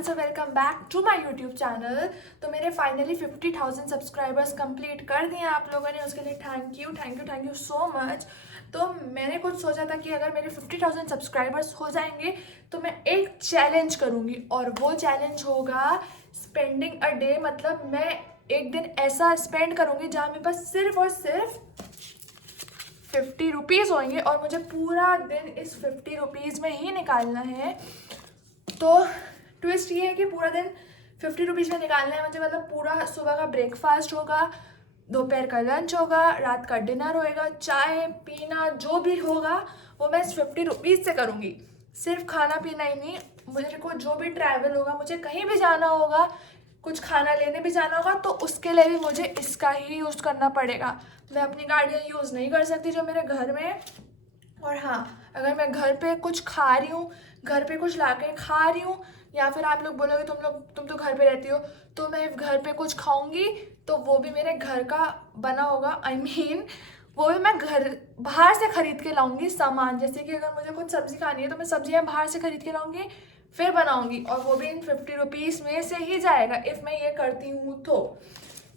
Everyone, so welcome back to my YouTube channel. तो मेरे finally 50,000 subscribers complete कर दिए आप लोगों ने, उसके लिए थैंक यू सो मच। तो मैंने कुछ सोचा था कि अगर मेरे 50,000 सब्सक्राइबर्स हो जाएंगे तो मैं एक चैलेंज करूँगी, और वो चैलेंज होगा स्पेंडिंग अ डे। मतलब मैं एक दिन ऐसा स्पेंड करूँगी जहाँ मेरे पास सिर्फ और सिर्फ 50 रुपीज़ होंगे, और मुझे पूरा दिन इस 50 रुपीज़ में ही निकालना है। तो ट्विस्ट ये है कि पूरा दिन 50 रुपीज़ में निकालना है मुझे। मतलब पूरा सुबह का ब्रेकफास्ट होगा, दोपहर का लंच होगा, रात का डिनर होएगा, चाय पीना जो भी होगा वो मैं इस 50 रुपीज़ से करूँगी। सिर्फ खाना पीना ही नहीं, मुझे को जो भी ट्रैवल होगा, मुझे कहीं भी जाना होगा, कुछ खाना लेने भी जाना होगा, तो उसके लिए भी मुझे इसका ही यूज़ करना पड़ेगा। मैं अपनी गाड़ियाँ यूज़ नहीं कर सकती जो मेरे घर में। और हाँ, अगर मैं घर पे कुछ खा रही हूँ, घर पे कुछ ला के खा रही हूँ, या फिर आप लोग बोलोगे तुम तो घर पे रहती हो, तो मैं घर पे कुछ खाऊंगी तो वो भी मेरे घर का बना होगा। वो भी मैं घर बाहर से खरीद के लाऊंगी सामान। जैसे कि अगर मुझे कुछ सब्जी खानी है तो मैं सब्जियाँ बाहर से खरीद के लाऊंगी, फिर बनाऊंगी, और वो भी इन 50 रुपीज़ में से ही जाएगा इफ़ मैं ये करती हूँ तो।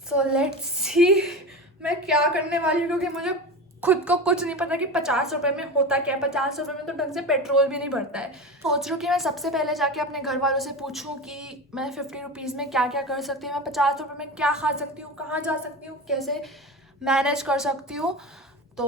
सो लेट्स सी मैं क्या करने वाली हूँ, क्योंकि मुझे खुद को कुछ नहीं पता कि 50 रुपये में होता क्या है। 50 रुपये में तो ढंग से पेट्रोल भी नहीं भरता है। सोच रही हूँ कि मैं सबसे पहले जाके अपने घर वालों से पूछूं कि मैं 50 रुपीज़ में क्या क्या कर सकती हूँ, मैं 50 रुपये में क्या खा सकती हूँ, कहाँ जा सकती हूँ, कैसे मैनेज कर सकती हूँ। तो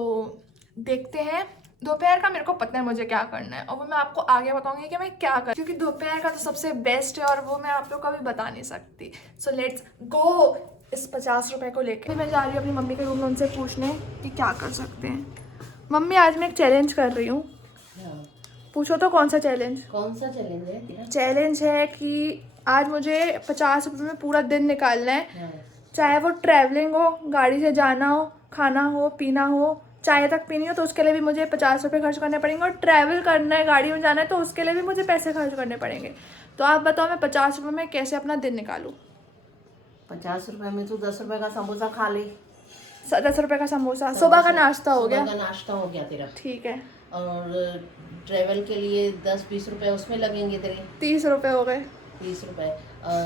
देखते हैं। दोपहर का मेरे को पता है मुझे क्या करना है, और वो मैं आपको आगे बताऊंगी कि मैं क्या कर, क्योंकि दोपहर का तो सबसे बेस्ट है और वो मैं आप लोग को भी बता नहीं सकती। सो लेट्स गो इस 50 रुपये को लेके। मैं जा रही हूँ अपनी मम्मी के रूम में उनसे पूछने कि क्या कर सकते हैं। मम्मी, आज मैं एक चैलेंज कर रही हूँ। पूछो तो कौन सा चैलेंज? कौन सा चैलेंज है? चैलेंज है कि आज मुझे 50 रुपये में पूरा दिन निकालना है। हाँ। चाहे वो ट्रैवलिंग हो, गाड़ी से जाना हो, खाना हो, पीना हो, चाय तक पीनी हो, तो उसके लिए भी मुझे 50 रुपये खर्च करने पड़ेंगे। और ट्रैवल करना है, गाड़ी में जाना है, तो उसके लिए भी मुझे पैसे खर्च करने पड़ेंगे। तो आप बताओ मैं 50 रुपये में कैसे अपना दिन निकालूँ? 50 रुपए में तो 10 रुपए का समोसा खा ले। 10 रुपये का समोसा, सुबह का नाश्ता हो गया। सुबह का नाश्ता हो गया तेरा। ठीक है। और ट्रेवल के लिए 10-20 रुपए उसमें लगेंगे तेरे। 30 रुपये हो गए। 30 रुपए और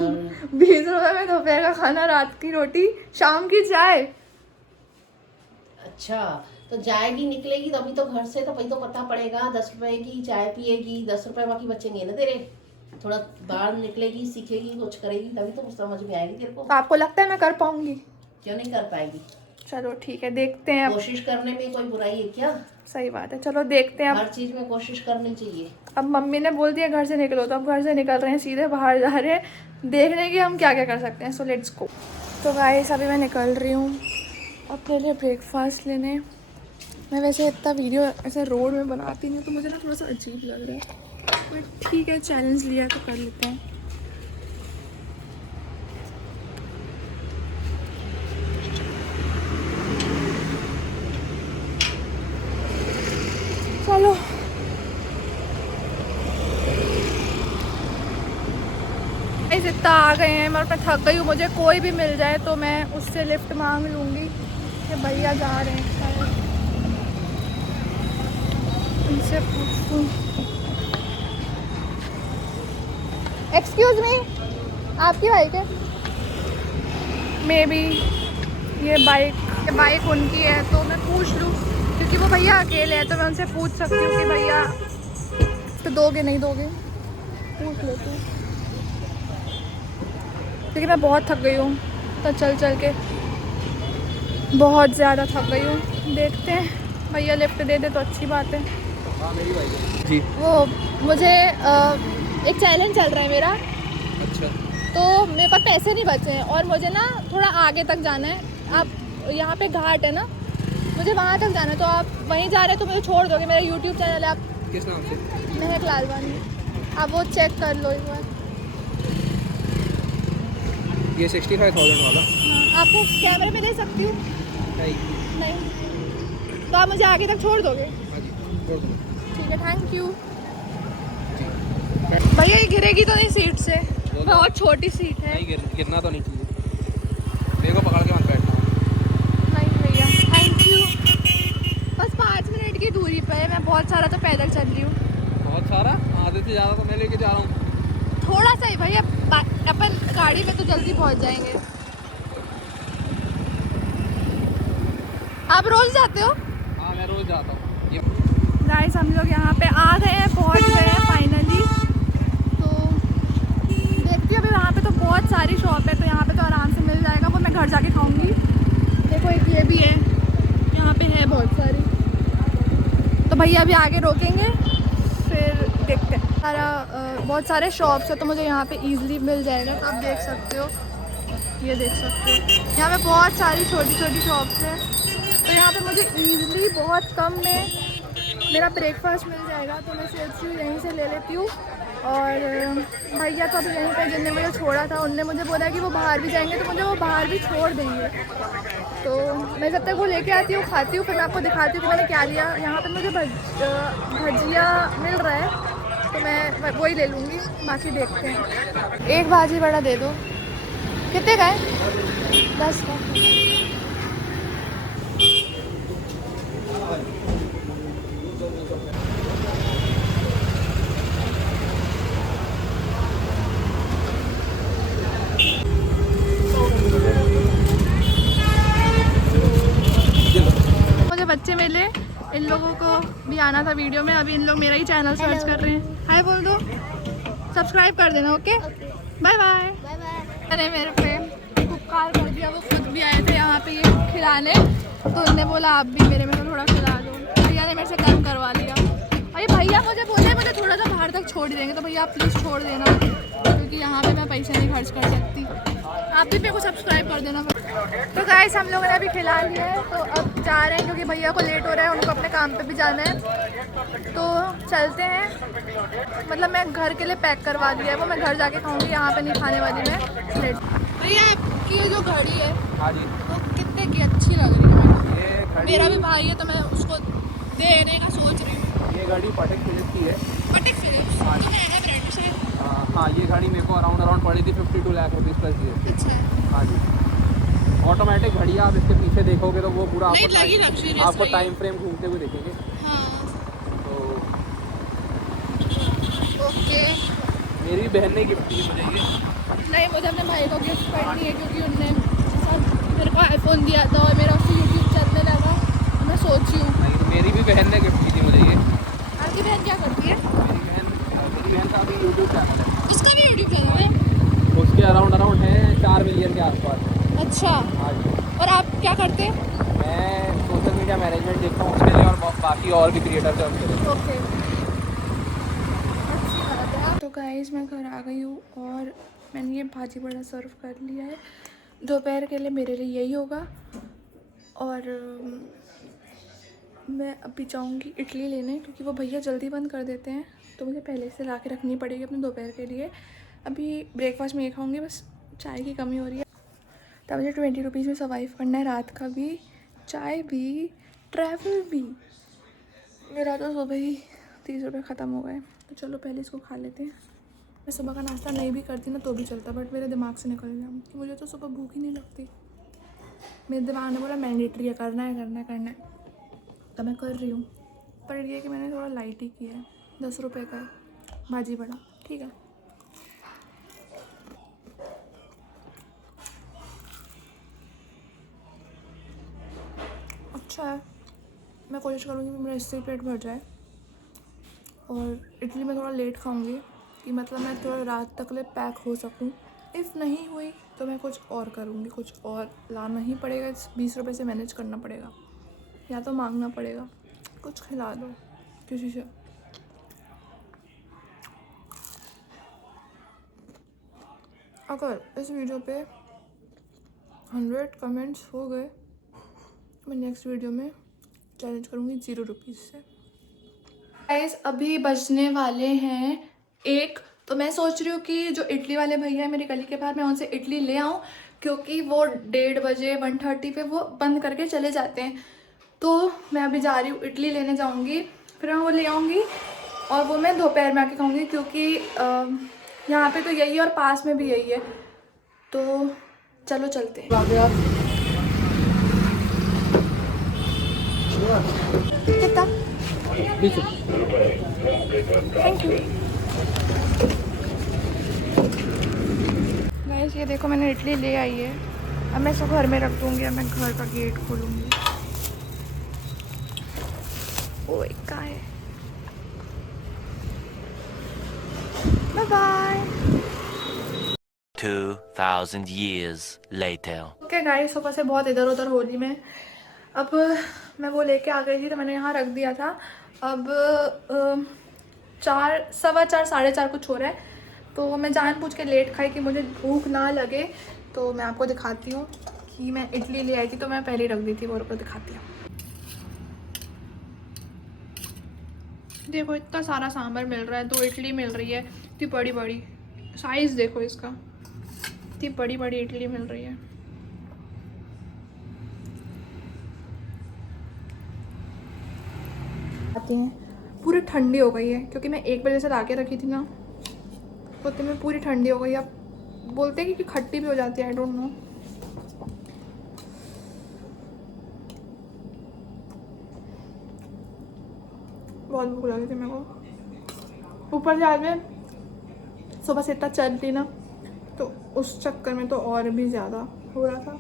20 रुपये में दोपहर का खाना, रात की रोटी, शाम की चाय। अच्छा, तो जाएगी निकलेगी तभी तो घर से, तो भाई तो पता पड़ेगा 10 रुपए की चाय पिएगी, 10 रुपए बाकी बचेंगे ना तेरे। थोड़ा बाहर निकलेगी, सीखेगी, कुछ करेगी, तभी तो समझ में आएगी तेरे को। तो आपको लगता है मैं कर पाऊंगी? क्यों नहीं कर पाएगी? चलो ठीक है, देखते हैं। कोशिश करने में कोई बुराई है क्या? सही बात है, चलो देखते हैं। हर चीज में कोशिश करनी चाहिए। अब मम्मी ने बोल दिया घर से निकलो, तो हम घर से निकल रहे हैं, सीधे बाहर जा रहे हैं, देखने की हम क्या क्या कर सकते हैं। So let's go. तो गाइस, अभी मैं निकल रही हूँ अपने लिए ब्रेकफास्ट लेने। मैं वैसे इतना वीडियो ऐसे रोड में बनाती नहीं हूँ, तो मुझे ना थोड़ा सा अजीब लग रहा है, बट ठीक है, चैलेंज लिया है तो कर लेते हैं। चलो इतना आ गए हैं, मैं थक गई हूँ। मुझे कोई भी मिल जाए तो मैं उससे लिफ्ट मांग लूँगी कि भैया जा रहे हैं, शायद उनसे पूछूँ। एक्सक्यूज़ मी, आपकी बाइक है? मे बी ये बाइक उनकी है, तो मैं पूछ लूँ, क्योंकि वो भैया अकेले हैं, तो मैं उनसे पूछ सकती हूँ कि भैया तो दोगे नहीं दोगे, पूछ लेती हूँ। क्योंकि मैं बहुत थक गई हूँ, तो चल के बहुत ज़्यादा थक गई हूँ। देखते हैं, भैया लिफ्ट दे दे तो अच्छी बात है। जी। वो मुझे एक चैलेंज चल रहा है मेरा। अच्छा। तो मेरे पास पैसे नहीं बचे हैं, और मुझे ना थोड़ा आगे तक जाना है। आप यहाँ पे घाट है ना, मुझे वहाँ तक जाना है, तो आप वहीं जा रहे हैं तो मुझे छोड़ दोगे? मेरा यूट्यूब चैनल है, आप किस नाम से? महक लालवानी, आप वो चेक कर लो एक बार। ये 65,000 वाला? हाँ, आपको कैमरे में दे सकती हूँ? नहीं, तो आप मुझे आगे तक छोड़ दोगे? हाँ जी, छोड़ दूँगा। ठीक है, थैंक यू। भैया ये गिरेगी तो नहीं सीट से? बहुत छोटी सीट है। नहीं गिरना तो नहीं चाहिए। मेरे को पकड़ के मत बैठना। नहीं भैया, थैंक यू। बस 5 मिनट की दूरी पर है, मैं बहुत सारा तो पैदल चल रही हूँ। बहुत सारा? आधे से ज़्यादा तो मैं लेके जा रहा हूँ। थोड़ा सा ही भाई अपन गाड़ी में तो जल्दी पहुंच जाएंगे। आप रोज जाते हो? हाँ मैं रोज जाता हूँ। गाइस हम लोग यहाँ पे आ गए हैं, पहुँच गए हैं फाइनली। तो देखती हूँ अभी वहाँ पे तो बहुत सारी शॉप है, तो यहाँ पे तो आराम से मिल जाएगा, वो मैं घर जाके खाऊंगी। देखो एक ये भी है, यहाँ पे है बहुत सारी। तो भैया अभी आगे रोकेंगे, फिर देखते हैं। बहुत सारे शॉप्स है तो मुझे यहाँ पे इजीली मिल जाएगा। तो आप देख सकते हो, ये देख सकते हो यहाँ पे बहुत सारी छोटी छोटी शॉप्स हैं। तो यहाँ पे मुझे इजीली बहुत कम में मेरा ब्रेकफास्ट मिल जाएगा। तो मैं सोच रही हूँ यहीं से ले लेती हूँ। और भैया तो अभी यहीं पे जिनने मुझे छोड़ा था उनने मुझे बोला कि वो बाहर भी जाएंगे, तो मुझे वो बाहर भी छोड़ देंगे। तो मैं जब तक वो लेके आती हूँ, खाती हूँ, फिर मैं आपको दिखाती हूँ कि मैंने क्या लिया। यहाँ पे मुझे भजिया मिल रहा है तो मैं वही ले लूँगी, बाकी देखते हैं। एक भाजी बड़ा दे दो। कितने का है? 10 का। मुझे बच्चे मिले, इन लोगों को भी आना था वीडियो में। अभी इन लोग मेरा ही चैनल सर्च कर रहे हैं। हाय बोल दो, सब्सक्राइब कर देना। Okay bye bye. अरे मेरे पे उपकार कर दिया, वो खुद भी आए थे यहाँ पे ये खिलाने, तो उनने बोला आप भी मेरे में से थोड़ा खिला दो। भैया ने मेरे से कम करवा लिया। अरे भैया मुझे बोले मुझे थोड़ा सा बाहर तक छोड़ देंगे, तो भैया आप प्लीज़ छोड़ देना, क्योंकि यहाँ पे मैं पैसे नहीं खर्च कर सकती। आप भी मेरे को सब्सक्राइब कर देना। तो गाइस हम लोगों ने अभी खिला लिया है, तो अब जा रहे हैं क्योंकि भैया को लेट हो रहा है, उनको अपने काम पे भी जाना है। तो चलते हैं, मतलब मैं घर के लिए पैक करवा दिया है, वो मैं घर जाके खाऊंगी, यहाँ पे नहीं खाने वाली मैं। लेट भैया आपकी ये जो घड़ी है हाँ जी, वो कितने की अच्छी लग रही है मेरे को। ये घड़ी, मेरा भी भाई है तो मैं उसको देने का सोच रही हूँ। ये घड़ी पटेक फिलिप्स की है। पटेक फिलिप्स हाँ तो महंगा ब्रांड है शायद। हाँ ये घड़ी मेरे को अराउंड पड़ी थी 52 लाख रुपीज़ प्लस जी। अच्छा हाँ जी, ऑटोमेटिक घड़ी। आप इसके पीछे देखोगे तो वो पूरा नहीं आपको लगी luxurious आपको लगी। टाइम फ्रेम घूमते हुए देखेंगे। हाँ तो ओके। मेरी बहन ने गिफ्ट की मुझे ये। नहीं मुझे अपने भाई को गिफ्ट करनी है, क्योंकि उनने सब मेरे को आईफोन दिया था और मेरा उससे यूट्यूब चलने लगा। तो मैं सोच रही हूँ। नहीं, मेरी भी बहन ने गिफ्ट की थी मुझे ये। आपकी बहन क्या करती है? मेरी बहन का भी यूट्यूब चैनल है। उसका भी यूट्यूब चैनल है? उसके अराउंड है 4 मिलियन के आसपास। अच्छा, हाँ जी। और आप क्या करते हैं? मैं सोशल मीडिया मैनेजमेंट देखता हूँ उसके लिए, और बाकी और भी क्रिएटर्स हैं उनके लिए। ओके तो गाइस मैं घर आ गई हूँ और मैंने ये भाजी बड़ा सर्व कर लिया है। दोपहर के लिए मेरे लिए यही होगा। और मैं अभी जाऊँगी इडली लेने, क्योंकि वो भैया जल्दी बंद कर देते हैं, तो मुझे पहले से ला के रखनी पड़ेगी अपने दोपहर के लिए। अभी ब्रेकफास्ट में ये खाऊँगी, बस चाय की कमी हो रही है। तब मुझे 20 रुपीज़ में सर्वाइव करना है, रात का भी, चाय भी, ट्रैवल भी। मेरा तो सुबह ही 30 रुपये ख़त्म हो गए। तो चलो पहले इसको खा लेते हैं। मैं सुबह का नाश्ता नहीं भी करती ना तो भी चलता, बट मेरे दिमाग से निकल गया कि मुझे तो सुबह भूख ही नहीं लगती। मेरे दिमाग ने बोला मैंडेटरी है, करना है करना है करना है, तो मैं कर रही हूँ। पर ये कि मैंने थोड़ा लाइट ही किया है। 10 रुपये का भाजी बड़ा, ठीक है। अच्छा है, मैं कोशिश करूँगी कि मेरा इससे पेट भर जाए। और इडली में थोड़ा लेट खाऊंगी कि मतलब मैं थोड़ा रात तक ले पैक हो सकूं। इफ़ नहीं हुई तो मैं कुछ और करूँगी, कुछ और लाना ही पड़ेगा। 20 रुपये से मैनेज करना पड़ेगा, या तो मांगना पड़ेगा। कुछ खिला दो किसी से। अगर इस वीडियो पे 100 कमेंट्स हो गए, मैं नेक्स्ट वीडियो में चैलेंज करूँगी 0 रुपीज़ से। गाइस अभी बजने वाले हैं 1, तो मैं सोच रही हूँ कि जो इडली वाले भैया है मेरी गली के बाहर, मैं उनसे इडली ले आऊँ, क्योंकि वो 1:30 बजे 1:30 पे वो बंद करके चले जाते हैं। तो मैं अभी जा रही हूँ, इडली लेने जाऊँगी, फिर मैं वो ले आऊँगी और वो मैं दोपहर में आके खाऊँगी, क्योंकि यहाँ पे तो यही है और पास में भी यही है। तो चलो चलते हैं। कितना? Thank you. ये देखो मैंने इडली ले आई है, अब मैं इसको घर में रख दूँगी। अब मैं घर का गेट खोलूँगी। ओए कहाँ है? Bye bye. 2000 years later. Okay guys, सुबह से बहुत इधर उधर हो रही मैं। अब मैं वो लेके आ गई थी तो मैंने यहाँ रख दिया था। अब 4, 4:15, 4:30 कुछ हो रहा है। तो मैं जानबूझ के लेट खाई कि मुझे भूख ना लगे। तो मैं आपको दिखाती हूँ कि मैं इडली ले आई थी, तो मैं पहले रख दी थी, वो आपको दिखाती हूँ। देखो इतना सारा सांभर मिल रहा है, 2 इडली मिल रही है, इतनी बड़ी बड़ी साइज़ देखो इसका, इतनी बड़ी बड़ी इडली मिल रही है। आते हैं, पूरी ठंडी हो गई है क्योंकि मैं 1 बजे से ला के रखी थी ना, तो उतने में पूरी ठंडी हो गई। अब बोलते हैं कि खट्टी भी हो जाती है, आई डोंट नो। बहुत भूख लगी थी मेरे को, ऊपर से आज मैं सुबह से इतना चल रही ना, तो उस चक्कर में तो और भी ज़्यादा हो रहा था।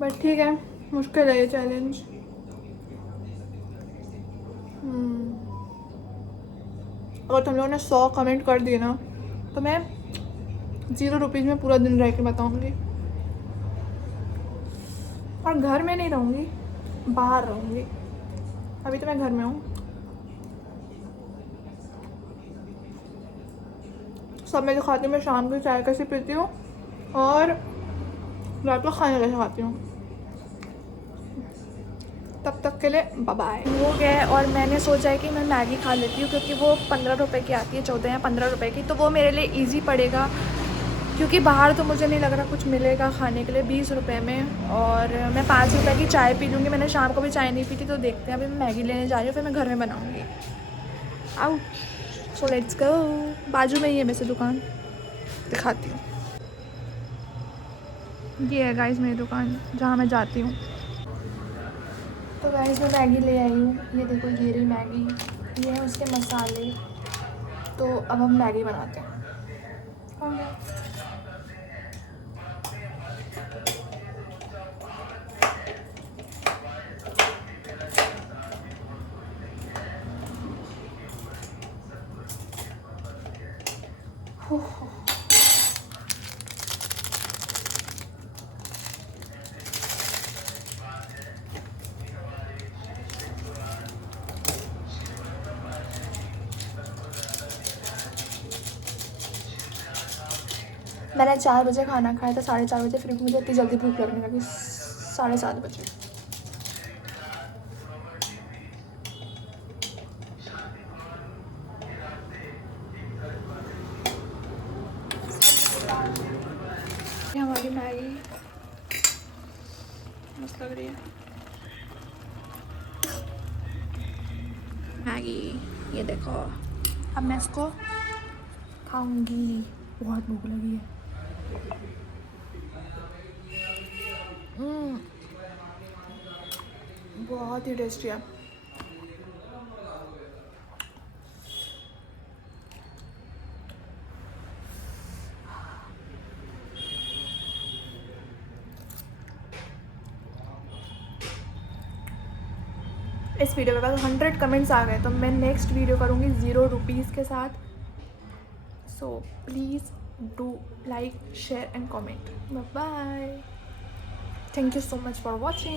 बट ठीक है, मुश्किल है ये चैलेंज। अगर तुम लोगों ने 100 कमेंट कर दिए ना, तो मैं 0 रुपीज़ में पूरा दिन रह के बताऊँगी। और घर में नहीं रहूँगी, बाहर रहूँगी। अभी तो मैं घर में हूँ। सब मैं जो खाती हूँ, मैं शाम को चाय कैसे पीती हूँ और रात को खाना कैसे खाती हूँ। तब तक के लिए बाय बाय। हो गया है और मैंने सोचा है कि मैं मैगी खा लेती हूँ, क्योंकि वो 15 रुपए की आती है, 14 या 15 रुपए की, तो वो मेरे लिए इजी पड़ेगा। क्योंकि बाहर तो मुझे नहीं लग रहा कुछ मिलेगा खाने के लिए 20 रुपए में। और मैं 5 रुपए की चाय पी लूँगी। मैंने शाम को भी चाय नहीं पी थी, तो देखते हैं। अभी मैं मैगी लेने जा रही हूँ, फिर मैं घर में बनाऊँगी। आउ, सो लेट्स गो। बाजू में ही है वैसे दुकान, दिखाती हूँ। ये है गाइस मेरी दुकान जहाँ मैं जाती हूँ। तो गाइस मैं मैगी ले आई हूँ, ये देखो, ये रही मैगी, ये है उसके मसाले। तो अब हम मैगी बनाते हैं। मैंने 4 बजे खाना खाया था, 4:30 बजे, फिर मुझे इतनी जल्दी भूख लगने लगी 7:30 बजे। ये हमारी मैगी मस्त लग रही है। मैगी ये देखो, अब मैं इसको खाऊंगी, बहुत भूख लगी है। बहुत ही टेस्टी है। इस वीडियो के बाद 100 कमेंट्स आ गए, तो मैं नेक्स्ट वीडियो करूँगी 0 रुपीज़ के साथ। So please do like, share and comment. Bye bye. Thank you so much for watching.